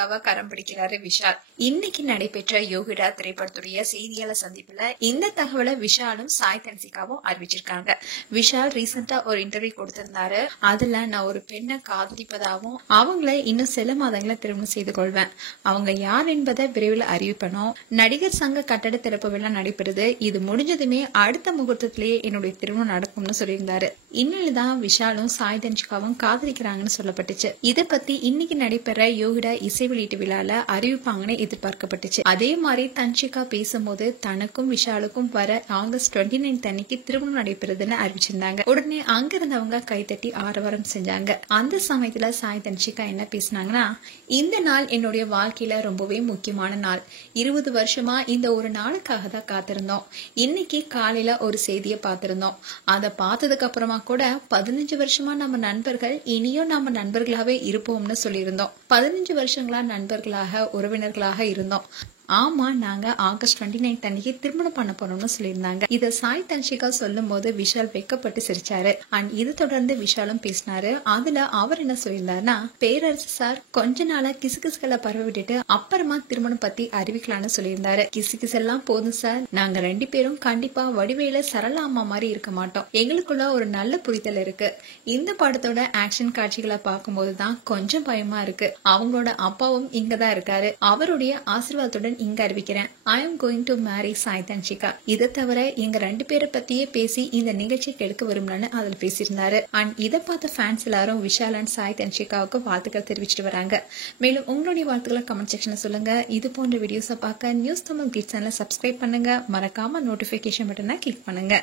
தன்ஷிகாவை கரம் பிடிக்கிறாரு விஷால். இன்னைக்கு நடைபெற்ற யோகிடா திரைப்படத்துடைய செய்தியாளர் சந்திப்புல இந்த தகவலை விஷாலும் சாய் தன்ஷிகாவும் அறிவிச்சிருக்காங்க. விஷால் ரீசெண்டா ஒரு இன்டர்வியூ கொடுத்திருந்தாரு. அதுல நான் ஒரு பெண்ணை காதலிப்பதாகவும் அவங்கள இன்னும் சில மாதங்களை திருமணம் செய்து கொள்வேன், அவங்க யார் என்பதை விரைவில் அறிவிப்பனும், நடிகர் சங்க கட்டட திறப்பு விழா நடைபெறுது, இது முடிஞ்சதுமே அடுத்த முகூர்த்தத்திலேயே என்னுடைய திருமணம் நடக்கும்னு சொல்லியிருந்தாரு. இன்னும் விஷாலும் சாய் தன்ஷிகாவும் காதலிக்கிறாங்கன்னு சொல்லப்பட்டுச்சு. இதை பத்தி இன்னைக்கு நடைபெற யோகிடா இசை வெளியீட்டு விழால அறிவிப்பாங்கன்னு எதிர்பார்க்கப்பட்டுச்சு. அதே மாதிரி தன்ஷிகா பேசும்போது தனக்கும் விஷாலுக்கும் வர ஆகஸ்ட் 29 அன்னைக்கு திருமணம் நடைபெறுதுன்னு அறிவிச்சிருந்தாங்க. உடனே அங்க இருந்தவங்க கைத்தட்டி ஆரவாரம் செஞ்சாங்க. அந்த சமயத்துல சாய் தன்ஷிகா என்ன பேசினாங்கன்னா, இந்த நாள் என்னுடைய வாழ்க்கையில ரொம்பவே முக்கியமான நாள். 20 வருஷமா இந்த ஒரு நாளுக்காக தான் காத்திருந்தோம். இன்னைக்கு காலையில ஒரு செய்தியை பார்த்திருந்தோம். அதை பார்த்ததுக்கு அப்புறமா கூட 15 வருஷமா நம்ம நண்பர்கள், இனியும் நம்ம நண்பர்களாவே இருப்போம்னு சொல்லியிருந்தோம். 15 வருஷங்களா நண்பர்களாக உறவினர்களாக இருந்தோம். ஆமா, நாங்க ஆகஸ்ட் 29 அன்னைக்கு திருமணம் பண்ண போறோம்னு சொல்லியிருந்தாங்க. இத சாய் தன்ஷிகா சொல்லும் போது விஷால் வெக்கப்பட்டு சிரிச்சாரு. அண்ட் இது தொடர்ந்து விஷாலும் பேசினாரு. அதுல அவர் என்ன சொல்லியிருந்தாருன்னா, பேரரசு சார் கொஞ்ச நாளா கிசுகிசுகளை பரவ விட்டுட்டு அப்புறமா திருமணம் பத்தி அறிவிக்கலாம்னு சொல்லியிருந்தாரு. கிசுகிசு எல்லாம் போதும் சார், நாங்க 2 பேரும் கண்டிப்பா வடிவேல சரளா அம்மா மாதிரி இருக்க மாட்டோம். எங்களுக்குள்ள ஒரு நல்ல புரிதல் இருக்கு. இந்த படத்தோட ஆக்ஷன் காட்சிகளை பார்க்கும்போதுதான் கொஞ்சம் பயமா இருக்கு. அவங்களோட அப்பாவும் இங்கதான் இருக்காரு. அவருடைய ஆசீர்வாதத்துடன் இங்க அறிவிக்கிறேன். I am going to marry Sai Dhanshika. இதை தவிர எங்க 2 பேரை பத்தியே பேசி இந்த நிகழ்ச்சி கெடுக்க விரும்பலன்னு அதில் பேசியிருந்தாரு. அண்ட் இதை பார்த்த ஃபேன்ஸ் எல்லாரும் விஷால் அண்ட் சாய் தன்ஷிகாவுக்கு வாழ்த்துக்கள் தெரிவிச்சிட்டு வராங்க. மேலும் உங்களுடைய வாழ்த்துக்களை கமெண்ட் செக்ஷன்ல சொல்லுங்க. இது போன்ற வீடியோஸை பார்க்க நியூஸ் தமிழ் கிட்ஸ் சேனலை சப்ஸ்கிரைப் பண்ணுங்க. மறக்காம நோட்டிபிகேஷன் பட்டனை கிளிக் பண்ணுங்க.